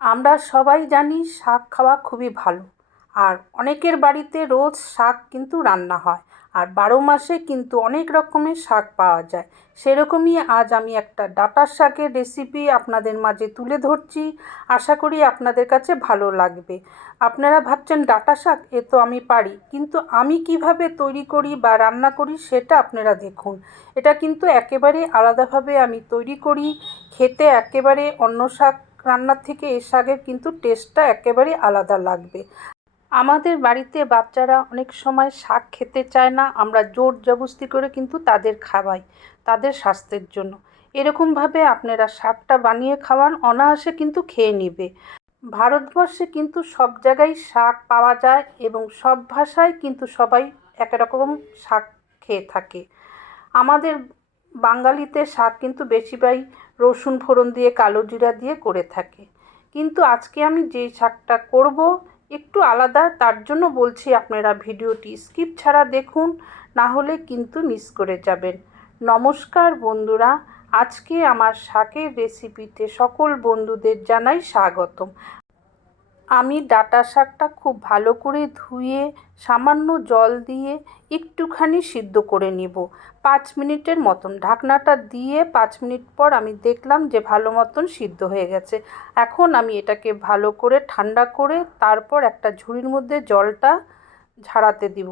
আমরা সবাই জানি শাক খাওয়া খুবই ভালো। আর অনেকের বাড়িতে রোজ শাক কিন্তু রান্না হয়। আর 12 মাসে কিন্তু অনেক রকমের শাক পাওয়া যায়। সেরকমই আজ আমি একটা ডাঁটার শাকের রেসিপি আপনাদের মাঝে তুলে ধরছি। আশা করি আপনাদের কাছে ভালো লাগবে। আপনারা ভাবছেন ডাঁটা শাক, এ তো আমি পারি, কিন্তু আমি কিভাবে তৈরি করি বা রান্না করি সেটা আপনারা দেখুন। এটা কিন্তু একেবারে আলাদাভাবে আমি তৈরি করি। খেতে একেবারে অন্য শাক রান্নার থেকে এই শাকের কিন্তু টেস্টটা একেবারে আলাদা লাগবে। আমাদের বাড়িতে বাচ্চারা অনেক সময় শাক খেতে চায় না, আমরা জোর জবরদস্তি করে কিন্তু তাদের খাওয়াই, তাদের স্বাস্থ্যের জন্য। এরকমভাবে আপনারা শাকটা বানিয়ে খাওয়ান, অনায়াসে কিন্তু খেয়ে নেবে। ভারতবর্ষে কিন্তু সব জায়গায় শাক পাওয়া যায় এবং সব ভাষায় কিন্তু সবাই এক রকম শাক খেয়ে থাকে। আমাদের বাঙালিতে শাক কিন্তু বেশিরভাগই রসুন ফোড়ন দিয়ে কালো জিরা দিয়ে করে থাকে। কিন্তু আজকে আমি যে শাকটা করব একটু আলাদা, তার জন্য বলছি আপনারা ভিডিওটি স্কিপ ছাড়া দেখুন, না হলে কিন্তু মিস করে যাবেন। নমস্কার বন্ধুরা, আজকে আমার শাকের রেসিপিতে সকল বন্ধুদের জানাই স্বাগতম। আমি ডাঁটা শাকটা খুব ভালো করে ধুয়ে সামান্য জল দিয়ে একটুখানি সিদ্ধ করে নেব 5 মিনিটের মতন। ঢাকনাটা দিয়ে 5 মিনিট পর আমি দেখলাম যে ভালো মতন সিদ্ধ হয়ে গেছে। এখন আমি এটাকে ভালো করে ঠান্ডা করে তারপর একটা ঝুড়ির মধ্যে জলটা ঝাড়াতে দিব।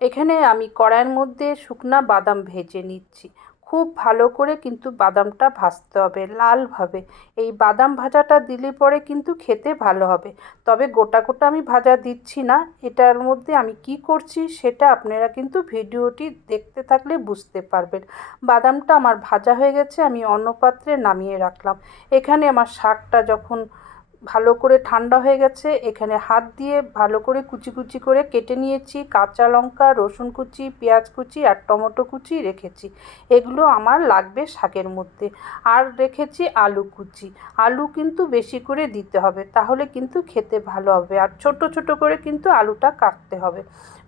এখানে আমি কড়াইয়ের মধ্যে শুকনা বাদাম ভেজে নিচ্ছি। খুব ভালো করে কিন্তু বাদামটা ভাজতে হবে লালভাবে। এই বাদাম ভাজাটা দিলে পরে কিন্তু খেতে ভালো হবে। তবে গোটা গোটা আমি ভাজা দিচ্ছি না, এটার মধ্যে আমি কি করছি সেটা আপনারা কিন্তু ভিডিওটি দেখতে থাকলে বুঝতে পারবেন। বাদামটা আমার ভাজা হয়ে গেছে, আমি অন্য পাত্রে নামিয়ে রাখলাম। এখানে আমার শাকটা যখন ভালো করে ঠান্ডা হয়ে গেছে, এখানে হাত দিয়ে ভালো করে কুচি কুচি করে কেটে নিয়েছি। কাঁচা লঙ্কা, রসুন কুচি, পেঁয়াজ কুচি আর টমেটো কুচি রেখেছি। এগুলো আমার লাগবে শাকের মধ্যে। আর রেখেছি আলু কুচি। আলু কিন্তু বেশি করে দিতে হবে, তাহলে কিন্তু খেতে ভালো হবে। আর ছোট ছোট করে কিন্তু আলুটা কাটতে হবে।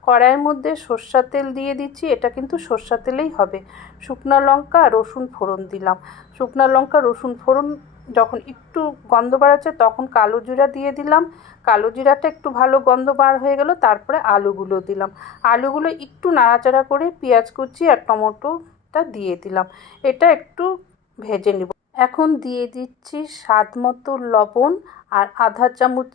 কড়াইয়ের মধ্যে সর্ষের তেল দিয়ে দিচ্ছি, এটা কিন্তু সর্ষের তেলেই হবে। শুকনো লঙ্কা রসুন ফোড়ন দিলাম। শুকনো লঙ্কা রসুন ফোড়ন যখন একটু গন্ধ বাড়াচ্ছে তখন কালো জিরা দিয়ে দিলাম। কালো জিরাটা একটু ভালো গন্ধ বার হয়ে গেল, তারপরে আলুগুলো দিলাম। আলুগুলো একটু নাড়াচাড়া করে পেঁয়াজ কুচি আর টমেটোটা দিয়ে দিলাম। এটা একটু ভেজে নেব। এখন দিয়ে দিচ্ছি স্বাদ মতো লবণ আর আধা চামচ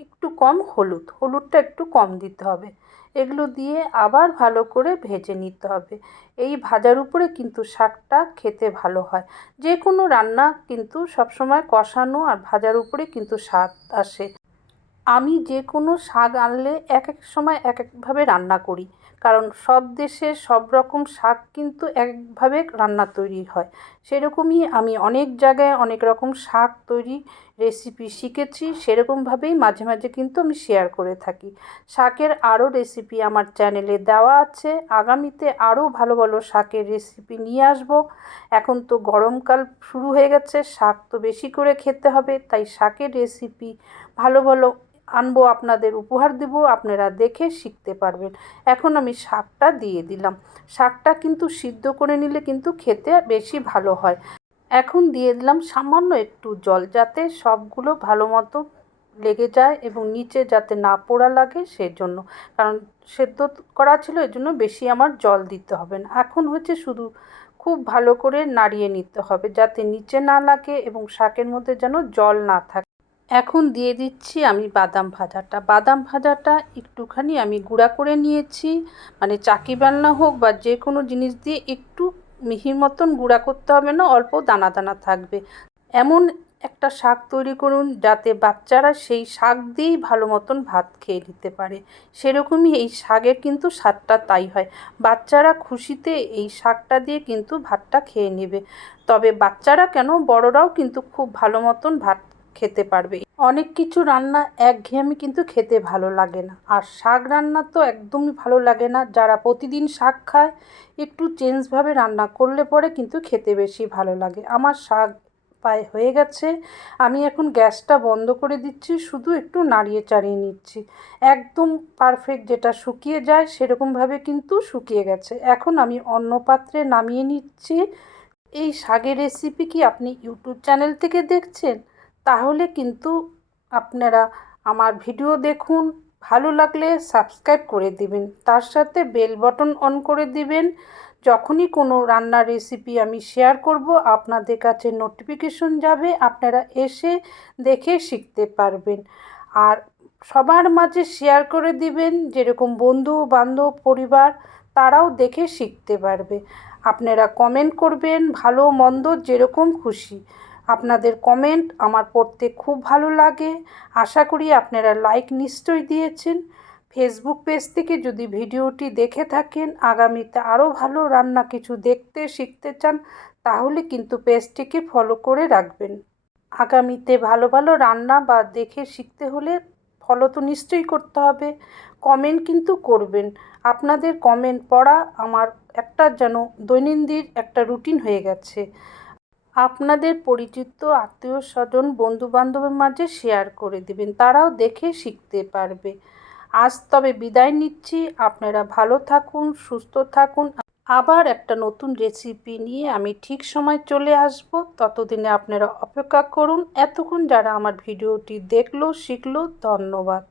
একটু কম হলুদ। হলুদটা একটু কম দিতে হবে। এগুলো দিয়ে আবার ভালো করে ভেজে নিতে হবে। এই ভাজার উপরে কিন্তু শাকটা খেতে ভালো হয়। যে কোনো রান্না কিন্তু সবসময় কষানো আর ভাজার উপরে কিন্তু স্বাদ আসে। আমি যে কোনো শাক আনলে এক এক সময় এক একভাবে রান্না করি, কারণ সব দেশে সব রকম শাক কিন্তু একভাবে রান্না তৈরি হয়। সেরকমই আমি অনেক জায়গায় অনেক রকম শাক তৈরি রেসিপি শিখেছি, সেরকমভাবেই মাঝে মাঝে কিন্তু আমি শেয়ার করে থাকি। শাকের আরও রেসিপি আমার চ্যানেলে দেওয়া আছে। আগামীতে আরও ভালো ভালো শাকের রেসিপি নিয়ে আসব। এখন তো গরমকাল শুরু হয়ে গেছে, শাক তো বেশি করে খেতে হবে, তাই শাকের রেসিপি ভালো ভালো আনবো, আপনাদের উপহার দেবো, আপনারা দেখে শিখতে পারবেন। এখন আমি শাকটা দিয়ে দিলাম। শাকটা কিন্তু সিদ্ধ করে নিলে কিন্তু খেতে বেশি ভালো হয়। এখন দিয়ে দিলাম সামান্য একটু জল, যাতে সবগুলো ভালো মতো লেগে যায় এবং নিচে যাতে না পোড়া লাগে সেজন্য। কারণ সেদ্ধ করা ছিল, এজন্য বেশি আমার জল দিতে হবে না। এখন হচ্ছে শুধু খুব ভালো করে নাড়িয়ে নিতে হবে যাতে নিচে না লাগে এবং শাকের মধ্যে যেন জল না থাকে। এখন দিয়ে দিচ্ছি আমি বাদাম ভাজাটা। বাদাম ভাজাটা একটুখানি আমি গুঁড়া করে নিয়েছি, মানে চাকি বালনা হোক বা যে কোনো জিনিস দিয়ে একটু মিহি মতন গুঁড়া করতে হবে না, অল্প দানা দানা থাকবে। এমন একটা শাক তৈরি করুন যাতে বাচ্চারা সেই শাক দিয়েই ভালো মতন ভাত খেয়ে নিতে পারে। সেরকমই এই শাকের কিন্তু স্বাদটা তাই হয়। বাচ্চারা খুশিতে এই শাকটা দিয়ে কিন্তু ভাতটা খেয়ে নেবে। তবে বাচ্চারা কেন, বড়রাও কিন্তু খুব ভালো মতন ভাত খেতে পারবে। অনেক কিছু রান্না একঘেয়েমি কিন্তু খেতে ভালো লাগে না, আর শাক রান্না তো একদমই ভালো লাগে না। যারা প্রতিদিন শাক খায় একটু চেঞ্জভাবে রান্না করলে পরে কিন্তু খেতে বেশি ভালো লাগে। আমার শাক প্রায় হয়ে গেছে, আমি এখন গ্যাসটা বন্ধ করে দিচ্ছি, শুধু একটু নাড়িয়ে চাড়িয়ে নিচ্ছি। একদম পারফেক্ট যেটা শুকিয়ে যায় সেরকমভাবে কিন্তু শুকিয়ে গেছে। এখন আমি অন্য পাত্রে নামিয়ে নিচ্ছি। এই শাকের রেসিপি কি আপনি ইউটিউব চ্যানেল থেকে দেখছেন? তাহলে কিন্তু আপনারা আমার ভিডিও দেখুন, ভালো লাগলে সাবস্ক্রাইব করে দিবেন, তার সাথে বেল বটন অন করে দিবেন। যখনই কোনো রান্নার রেসিপি আমি শেয়ার করব আপনাদের কাছে নোটিফিকেশন যাবে, আপনারা এসে দেখে শিখতে পারবেন। আর সবার মাঝে শেয়ার করে দিবেন, যেরকম বন্ধু বান্ধব পরিবার তারাও দেখে শিখতে পারবে। আপনারা কমেন্ট করবেন, ভালো মন্দ যেরকম খুশি। আপনাদের কমেন্ট আমার পড়তে খুব ভালো লাগে। আশা করি আপনারা লাইক নিশ্চয়ই দিয়েছেন। ফেসবুক পেজ থেকে যদি ভিডিওটি দেখে থাকেন, আগামীতে আরও ভালো রান্না কিছু দেখতে শিখতে চান, তাহলে কিন্তু পেজটিকে ফলো করে রাখবেন। আগামীতে ভালো ভালো রান্না বা দেখে শিখতে হলে ফলো তো নিশ্চয়ই করতে হবে। কমেন্ট কিন্তু করবেন। আপনাদের কমেন্ট পড়া আমার একটা যেন দৈনন্দিন একটা রুটিন হয়ে গেছে। আপনাদের পরিচিত আত্মীয় স্বজন বন্ধুবান্ধবের মাঝে শেয়ার করে দেবেন, তারাও দেখে শিখতে পারবে। আজ তবে বিদায় নিচ্ছি। আপনারা ভালো থাকুন, সুস্থ থাকুন। আবার একটা নতুন রেসিপি নিয়ে আমি ঠিক সময় চলে আসব। ততদিনে আপনারা অপেক্ষা করুন। এতক্ষণ যারা আমার ভিডিওটি দেখলো শিখলো, ধন্যবাদ।